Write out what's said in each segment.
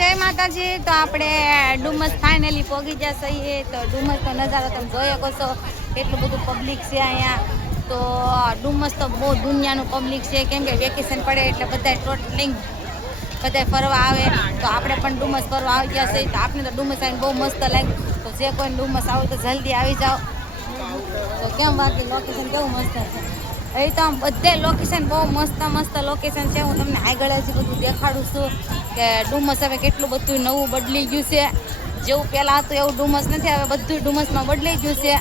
જય માતાજી। તો આપણે ડુમસ ફાઇનલી પહોંચી ગયા છીએ। તો ડુમસનો નજારો તમે જોઈ શકો છો, એટલું બધું પબ્લિક છે અહીંયા। તો ડુમસ તો બહુ દુનિયાનું પબ્લિક છે, કેમ કે વેકેશન પડે એટલે બધા ટોટલિંગ બધા ફરવા આવે। તો આપણે પણ ડુમસ ફરવા આવી ગયા છે। તો આપણે તો ડુમસ આવીને બહુ મસ્ત લાગ્યું। તો જે કોઈ ડુમસ આવો તો જલ્દી આવી જાઓ। તો કેમ બાકી લોકેશન કેવું મસ્ત છે? અહીં તો આમ બધે લોકેશન બહુ મસ્ત મસ્ત લોકેશન છે। હું તમને આગળ હજી બધું દેખાડું છું કે ડુમસ હવે કેટલું બધું નવું બદલી ગયું છે। જેવું પહેલાં હતું એવું ડુમસ નથી, હવે બધું ડુમસમાં બદલાઈ ગયું છે।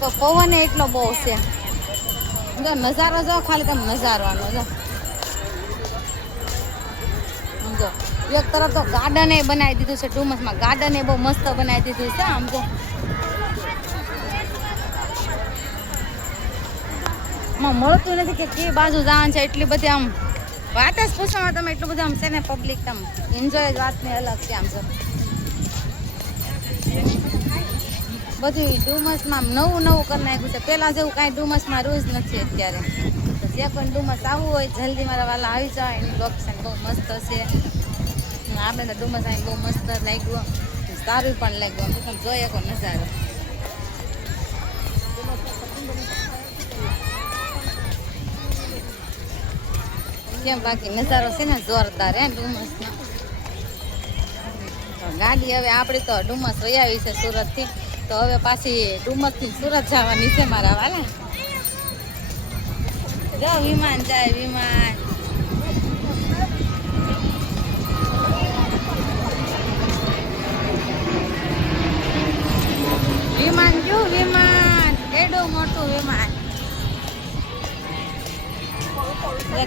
તો પવન એટલો બહુ છે, જો નજારો જો ખાલી તમે નજારો આનો જો સમજો। એક તરફ તો ગાર્ડન એ બનાવી દીધું છે ડુમસમાં, ગાર્ડન એ બહુ મસ્ત બનાવી દીધું છે। આમ જો મળતું નથી કે કઈ બાજુ જવાનું છે, એટલી બધી આમ વાત જ પૂછવામાં તમે એટલું બધું આમ છે ને પબ્લિક તમે એન્જોય જ વાતની અલગ છે। આમ જો બધું ડુમસમાં નવું નવું કરી નાખ્યું છે, પહેલાં જેવું કાંઈ ડુમસમાં રૂઝ નથી અત્યારે। તો જે કોઈ ડુમસ આવવું હોય જલ્દી મારા વાલા આવી જાય। એની લોકેશન બહુ મસ્ત છે। આપણે તો ડુમસ આવીને બહુ મસ્ત લાગ્યું, સારું પણ લાગ્યું। તમે જોઈએ કોઈ નજારો કેમ બાકી નજારો છે ને જોરદાર હે ડુમસનો। ગાડી હવે આપણી તો ડુમસ વહી આવી છે સુરતથી, તો હવે પાછી ડુમસથી સુરત જવાની છે મારા વાલા। જો વિમાન જાય વિમાન, વિમાન ગયું વિમાન, એડું મોટું વિમાન।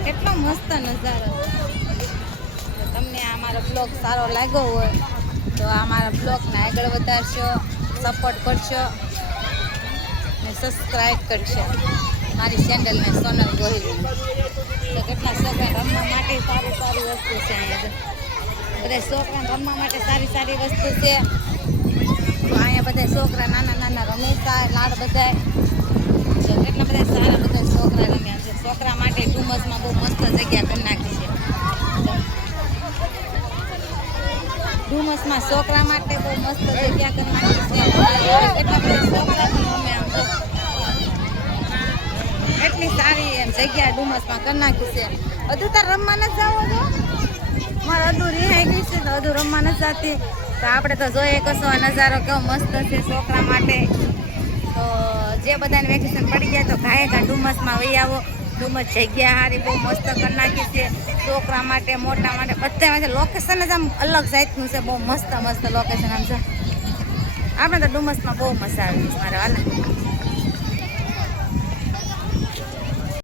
કેટલો મસ્ત નજારો છે। તમને આ મારો બ્લોગ સારો લાગ્યો હોય તો આ મારા બ્લોગને આગળ વધારશો, સપોર્ટ કરશો ને સબસ્ક્રાઈબ કરશો મારી ચેનલને સોનલ ગોહિલ। તો કેટલા છોકરા રમવા માટે સારી સારી વસ્તુ છે અહીંયા, બધા છોકરા રમવા માટે સારી સારી વસ્તુ છે। તો અહીંયા બધા છોકરા નાના નાના રમેશા લાડ બધા કેટલા બધા સારા બધા છોકરા રમ્યા છે। છોકરા માટે ડુમસમાં બહુ મસ્ત જગ્યા કરી નાખી છે। ડુમસમાં છોકરા માટે બહુ મસ્ત જગ્યા કરી નાખી છે। કેટલા બધા છોકરા પણ રમે આમ તો, એટલી સારી એમ જગ્યા ડુમસમાં કરી નાખી છે। હજુ તાર રમવા નથી જવો છો? મારે અધુ રિહાઈ ગઈ છે તો હજુ રમવા નથી જતી। તો આપણે તો જોઈએ કશો નજારો કેવો મસ્ત છે છોકરા માટે। તો જે બધાને વેકેશન પડી જાય તો ઘાયકા ડુમસમાં વહી આવો। ડુમસ જગ્યા સારી બહુ મસ્ત કરી નાખી છે છોકરા માટે મોટા માટે બધા માટે। લોકેશન જ આમ અલગ જાતનું છે, બહુ મસ્ત મસ્ત લોકેશન આમ છે। આપણે તો ડુમસમાં બહુ મજા આવી મારા વાલા।